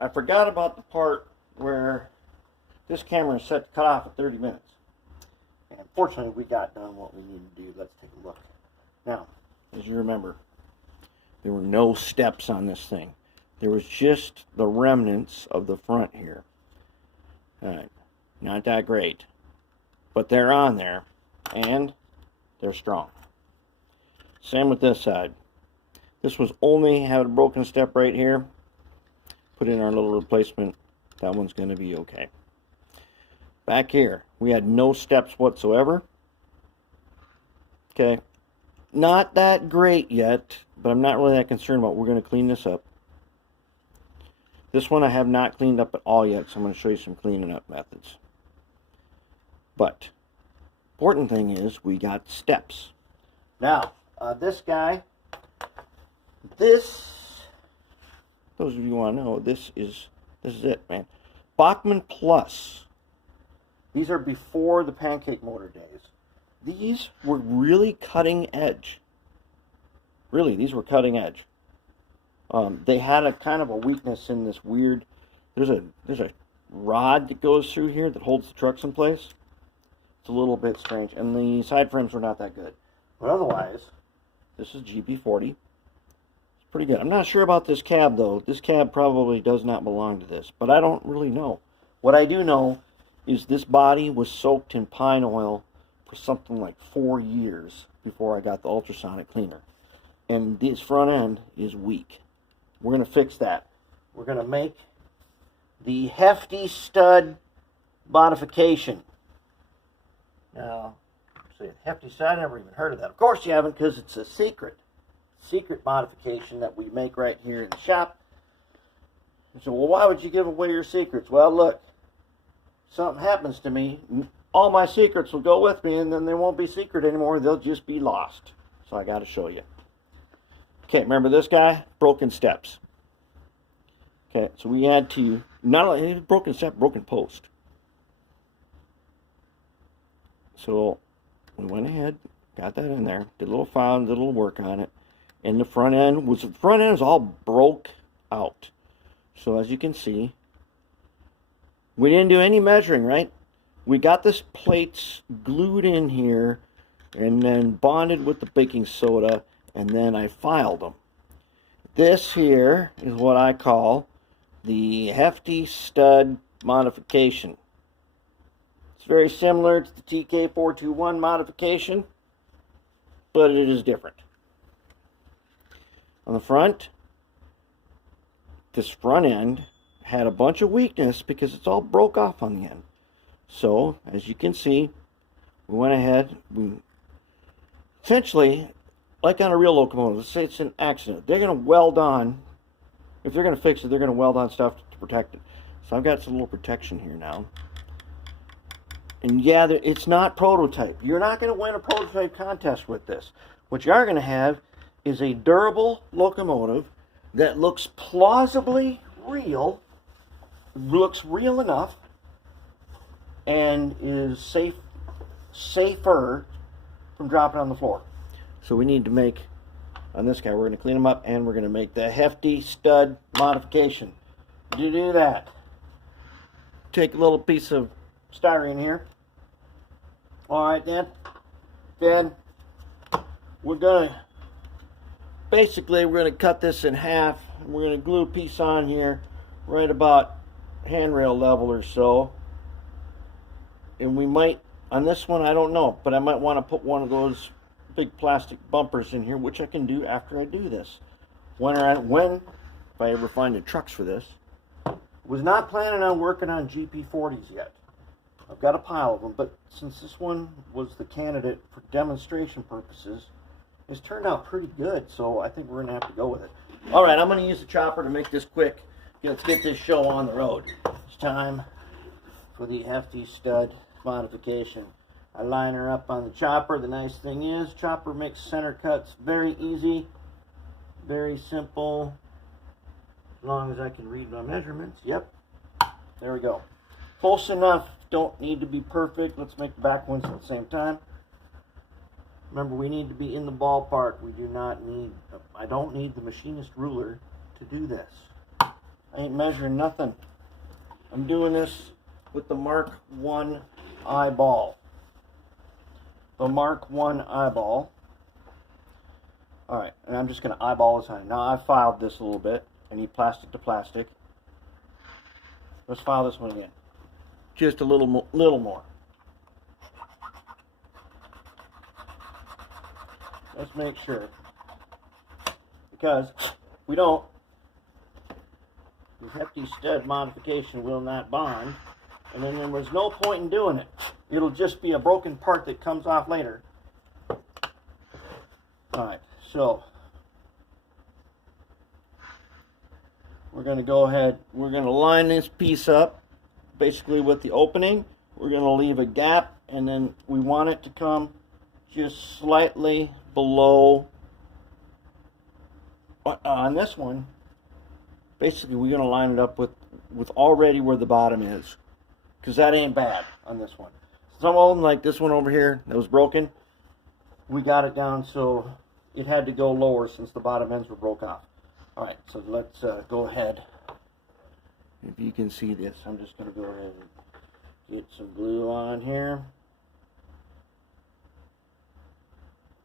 I forgot about the part where this camera is set to cut off at 30 minutes. And fortunately, we got done what we needed to do. Let's take a look. Now, as you remember, there were no steps on this thing. There was just the remnants of the front here. Alright, not that great. But they're on there, and they're strong. Same with this side. This was only had a broken step right here. Put in our little replacement. That one's going to be okay. Back here, we had no steps whatsoever. Okay, not that great yet, but I'm not really that concerned about. We're going to clean this up. This one I have not cleaned up at all yet, so I'm going to show you some cleaning up methods. But important thing is we got steps. Now, this guy, those of you who want to know, this is it, man. Bachmann Plus. These are before the pancake motor days. These were really cutting edge. Really, these were cutting edge. They had a kind of a weakness in this weird. There's a rod that goes through here that holds the trucks in place. It's a little bit strange, and the side frames were not that good. But otherwise, this is GP40. It's pretty good. I'm not sure about this cab though. This cab probably does not belong to this, but I don't really know. What I do know is this body was soaked in pine oil for something like 4 years before I got the ultrasonic cleaner. And this front end is weak. We're going to fix that. We're going to make the Hefty Stud Modification. Now, say Hefty Stud, I never even heard of that. Of course you haven't, because it's a secret modification that we make right here in the shop. And so, well, why would you give away your secrets? Well, look, something happens to me, all my secrets will go with me, and then they won't be secret anymore. They'll just be lost. So I got to show you. Okay, remember this guy? Broken steps. Okay, so we had to, not only broken step, broken post. So we went ahead, got that in there, did a little file, did a little work on it. And the front end is all broke out. So as you can see, we didn't do any measuring, right? We got this plates glued in here and then bonded with the baking soda, and then I filed them. This here is what I call the Hefty Stud Modification. It's very similar to the TK421 modification, but it is different. On the front, this front end had a bunch of weakness because it's all broke off on the end. So, as you can see, we went ahead, essentially, like on a real locomotive, let's say it's an accident, they're going to weld on, if they're going to fix it, they're going to weld on stuff to protect it. So I've got some little protection here now. And yeah, it's not prototype. You're not going to win a prototype contest with this. What you are going to have is a durable locomotive that looks plausibly real, looks real enough, and is safer from dropping on the floor. So we need to make, on this guy, we're going to clean him up, and we're going to make the Hefty Stud Modification. To do that, take a little piece of styrene here. Alright, Dad, we're going to cut this in half, and we're going to glue a piece on here right about handrail level or so. And we might, on this one, I don't know, but I might want to put one of those big plastic bumpers in here, which I can do after I do this. If I ever find the trucks for this. Was not planning on working on GP40s yet. I've got a pile of them, but since this one was the candidate for demonstration purposes, it's turned out pretty good, so I think we're going to have to go with it. Alright, I'm going to use the chopper to make this quick. Let's get this show on the road. It's time for the Hefty Stud Modification. I line her up on the chopper. The nice thing is, chopper makes center cuts very easy, very simple, as long as I can read my measurements. Yep, there we go. Close enough, don't need to be perfect. Let's make the back ones at the same time. Remember, we need to be in the ballpark. We do not need, I don't need the machinist ruler to do this. I ain't measuring nothing. I'm doing this with the Mark 1 eyeball. The Mark 1 eyeball. Alright, and I'm just going to eyeball this on. Now I've filed this a little bit. I need plastic to plastic. Let's file this one again. Just a little more. Let's make sure. Because if we don't, the Hefty Stud Modification will not bond. And then there was no point in doing it. It'll just be a broken part that comes off later. Alright, so we're going to go ahead, we're going to line this piece up basically with the opening. We're going to leave a gap, and then we want it to come just slightly below. On this one, basically we're going to line it up with already where the bottom is, because that ain't bad on this one. Some of them, like this one over here that was broken, we got it down so it had to go lower since the bottom ends were broke off. Alright, so let's go ahead. If you can see this, I'm just going to go ahead and get some glue on here.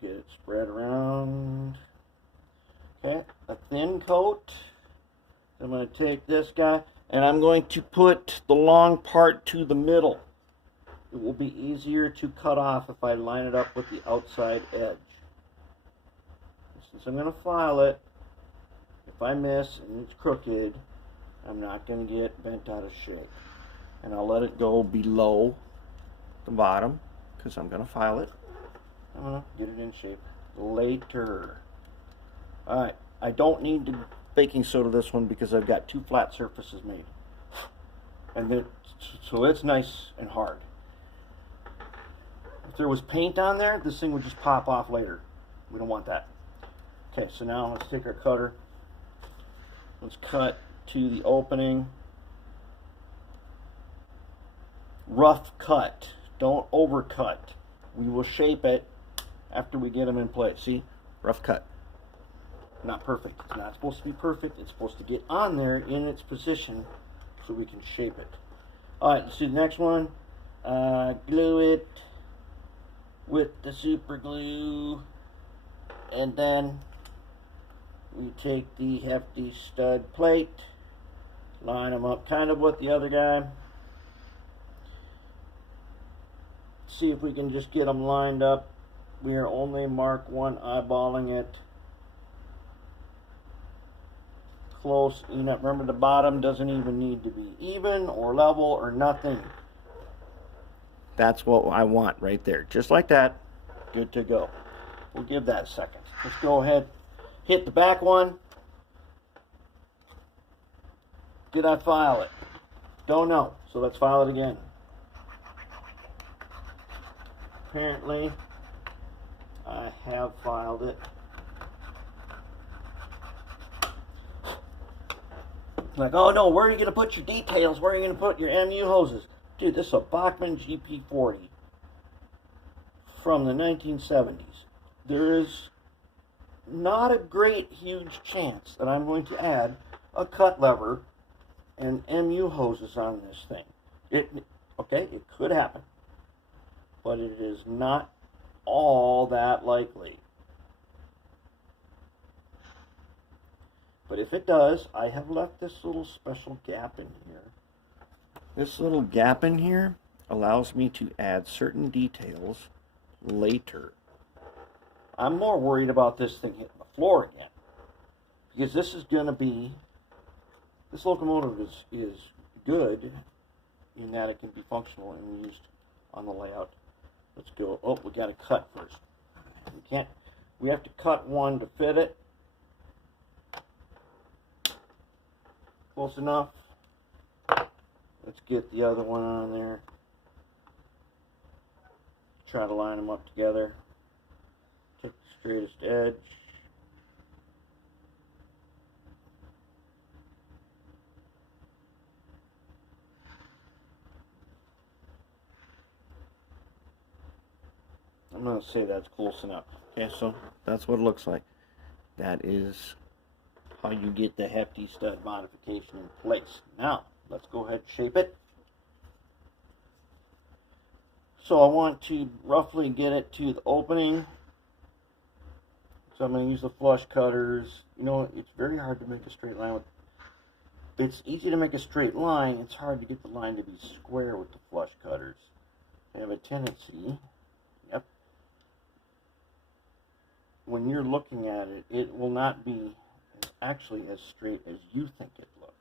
Get it spread around. Okay, a thin coat. I'm going to take this guy and I'm going to put the long part to the middle. It will be easier to cut off if I line it up with the outside edge. Since I'm going to file it, if I miss and it's crooked, I'm not going to get bent out of shape. And I'll let it go below the bottom because I'm going to file it. I'm going to get it in shape later. Alright, I don't need to baking soda this one because I've got 2 flat surfaces made. And then, so it's nice and hard. If there was paint on there, this thing would just pop off later. We don't want that. Okay, so now let's take our cutter. Let's cut to the opening. Rough cut. Don't overcut. We will shape it after we get them in place. See? Rough cut. Not perfect. It's not supposed to be perfect. It's supposed to get on there in its position so we can shape it. Alright, let's do the next one. Glue it with the super glue, and then we take the Hefty Stud plate, line them up kind of with the other guy, see if we can just get them lined up. We are only Mark 1 eyeballing it close. You know, remember the bottom doesn't even need to be even or level or nothing. That's what I want right there. Just like that. Good to go. We'll give that a second. Let's go ahead. Hit the back one. Did I file it? Don't know. So let's file it again. Apparently, I have filed it. Like, oh no, where are you going to put your details? Where are you going to put your MU hoses? Dude, this is a Bachmann GP40 from the 1970s. There is not a great huge chance that I'm going to add a cut lever and MU hoses on this thing. Okay, it could happen, but it is not all that likely. But if it does, I have left this little special gap in here. This little gap in here allows me to add certain details later. I'm more worried about this thing hitting the floor again, because this is going to be, this locomotive is good in that it can be functional and used on the layout. Let's go. Oh, we got to cut first. We have to cut one to fit it. Close enough. Let's get the other one on there. Try to line them up together. Take the straightest edge. I'm going to say that's close enough. Okay, so that's what it looks like. That is how you get the Hefty Stud Modification in place. Now, let's go ahead and shape it. So I want to roughly get it to the opening. So I'm going to use the flush cutters. You know, it's very hard to make a straight line with. It's easy to make a straight line. It's hard to get the line to be square with the flush cutters. They have a tendency, yep, when you're looking at it, it will not be actually as straight as you think it looks.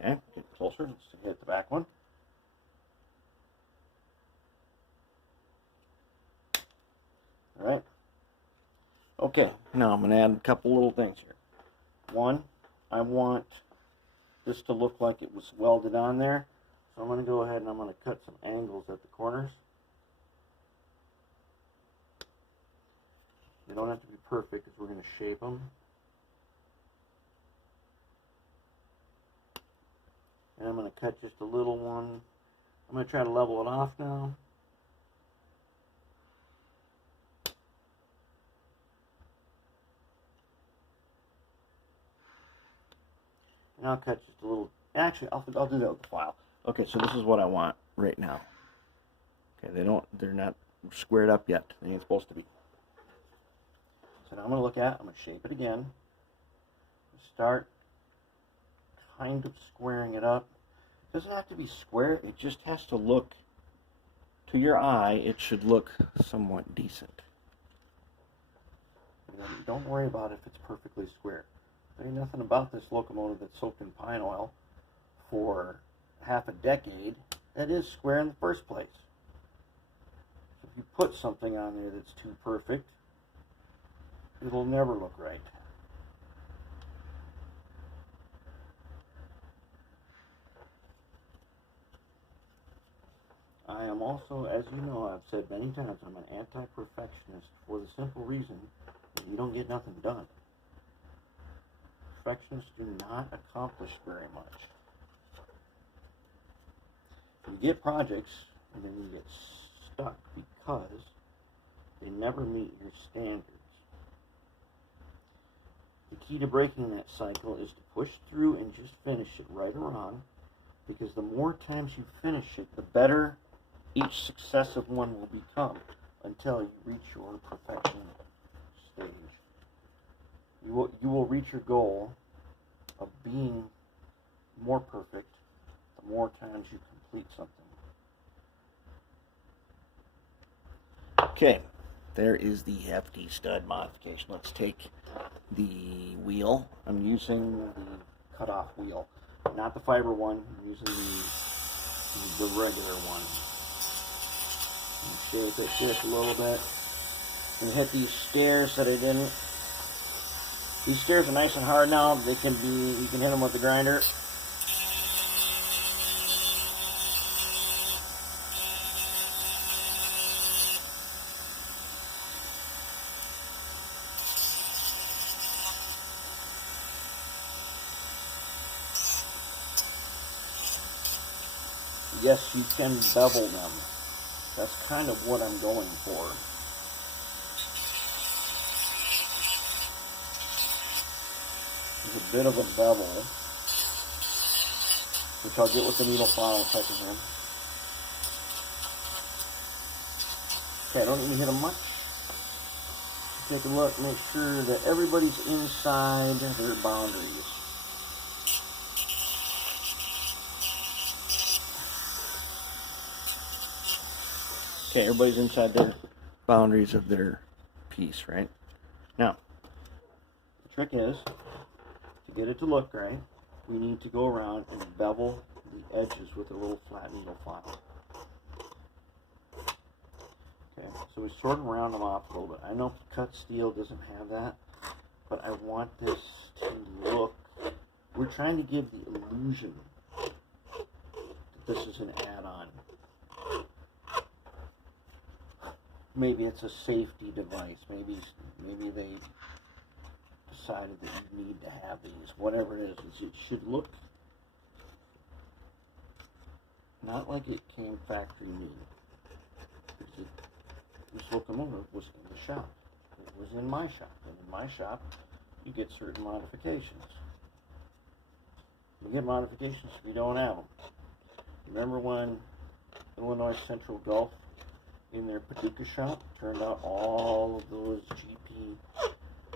Okay, get closer. Let's hit the back one. All right. Okay, now I'm going to add a couple little things here. One, I want this to look like it was welded on there. So I'm going to go ahead and I'm going to cut some angles at the corners. They don't have to be perfect because we're going to shape them. And I'm going to cut just a little one. I'm going to try to level it off now. And I'll cut just a little. Actually, I'll do that with the file. Okay, so this is what I want right now. Okay, they're not squared up yet. They ain't supposed to be. So now I'm going to look at, I'm going to shape it again. Start kind of squaring it up. It doesn't have to be square, it just has to look, to your eye, it should look somewhat decent. Don't worry about if it's perfectly square. There ain't nothing about this locomotive that's soaked in pine oil for half a decade that is square in the first place. If you put something on there that's too perfect, it'll never look right. I am also, as you know, I've said many times, I'm an anti-perfectionist for the simple reason that you don't get nothing done. Perfectionists do not accomplish very much. You get projects and then you get stuck because they never meet your standards. The key to breaking that cycle is to push through and just finish it right or wrong, because the more times you finish it, the better each successive one will become until you reach your perfection stage. You will reach your goal of being more perfect the more times you complete something. Okay, there is the Hefty Stud Modification. Let's take the wheel. I'm using the cutoff wheel, not the fiber one. I'm using the regular one. Shape it just a little bit. And hit these stairs that I didn't. These stairs are nice and hard now. They can be, you can hit them with the grinder. Yes, you can bevel them. That's kind of what I'm going for. There's a bit of a bevel, which I'll get with the needle file in a second here. Okay, I don't even hit them much. Take a look, make sure that everybody's inside their boundaries. Okay, everybody's inside their boundaries of their piece, right? Now, the trick is, to get it to look right, we need to go around and bevel the edges with a little flat needle file. Okay, so we sort of round them off a little bit. I know cut steel doesn't have that, but I want this to look, we're trying to give the illusion that this is an add-on. Maybe it's a safety device. Maybe they decided that you need to have these. Whatever it is, it should look not like it came factory new. This locomotive was in the shop. It was in my shop. And in my shop, you get certain modifications. You get modifications if you don't have them. Remember when Illinois Central Gulf in their Paducah shop turned out all of those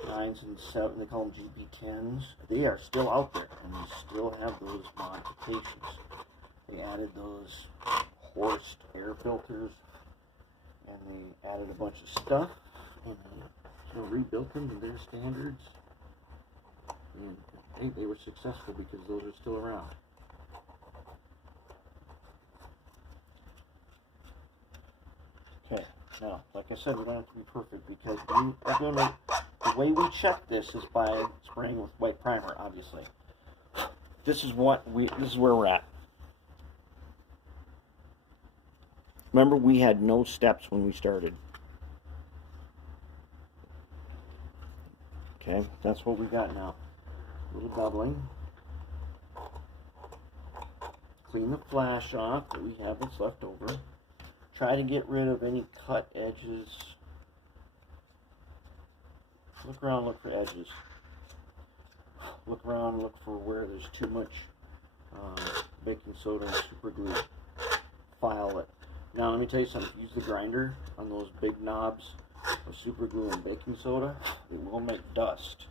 GP9s and 7, they call them GP10s. They are still out there, and they still have those modifications. They added those Horst air filters, and they added a bunch of stuff, and they rebuilt them to their standards, and I think they were successful because those are still around. Okay, now, like I said, we don't have to be perfect because the way we check this is by spraying with white primer, obviously. This is where we're at. Remember, we had no steps when we started. Okay, that's what we got now. A little doubling. Clean the flash off that we have that's left over. Try to get rid of any cut edges. Look around, look for edges. Look around, look for where there's too much baking soda and super glue. File it. Now let me tell you something. If you use the grinder on those big knobs of super glue and baking soda, it will make dust.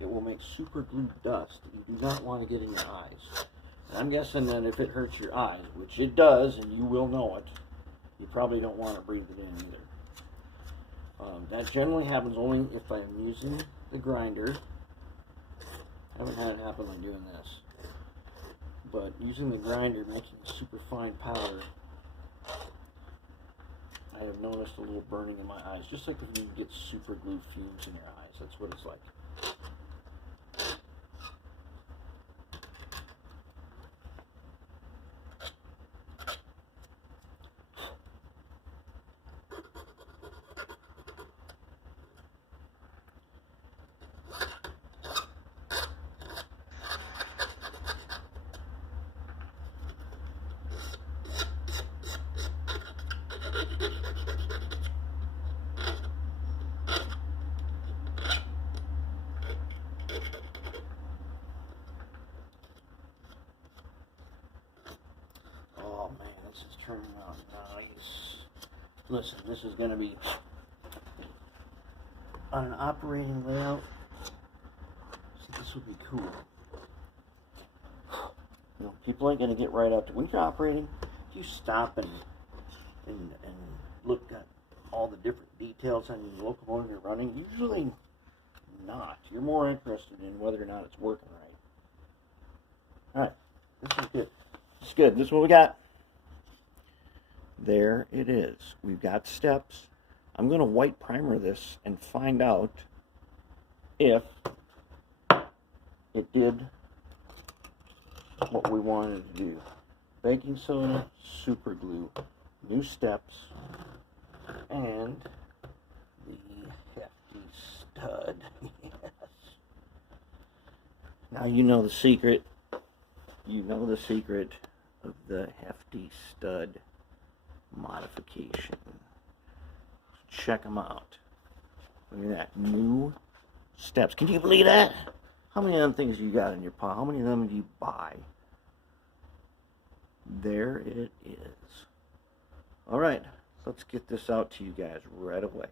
It will make super glue dust that you do not want to get in your eyes. And I'm guessing that if it hurts your eyes, which it does, and you will know it, you probably don't want to breathe it in either. That generally happens only if I'm using the grinder. I haven't had it happen like doing this. But using the grinder, making super fine powder, I have noticed a little burning in my eyes. Just like if you get super glue fumes in your eyes. That's what it's like. Turning out nice. Listen, this is going to be on an operating layout. So this would be cool. You know, people ain't going to get right out to when you're operating. If you stop and look at all the different details on your locomotive you're running, usually not. You're more interested in whether or not it's working right. All right, this is good. This is good. This is what we got. There it is. We've got steps. I'm going to white primer this and find out if it did what we wanted to do. Baking soda, super glue, new steps, and the Hefty Stud. Yes. Now you know the secret. You know the secret of the Hefty Stud Modification. Check them out. Look at that. New steps. Can you believe that? How many of them things you got in your pile? How many of them do you buy? There it is. Alright, let's get this out to you guys right away.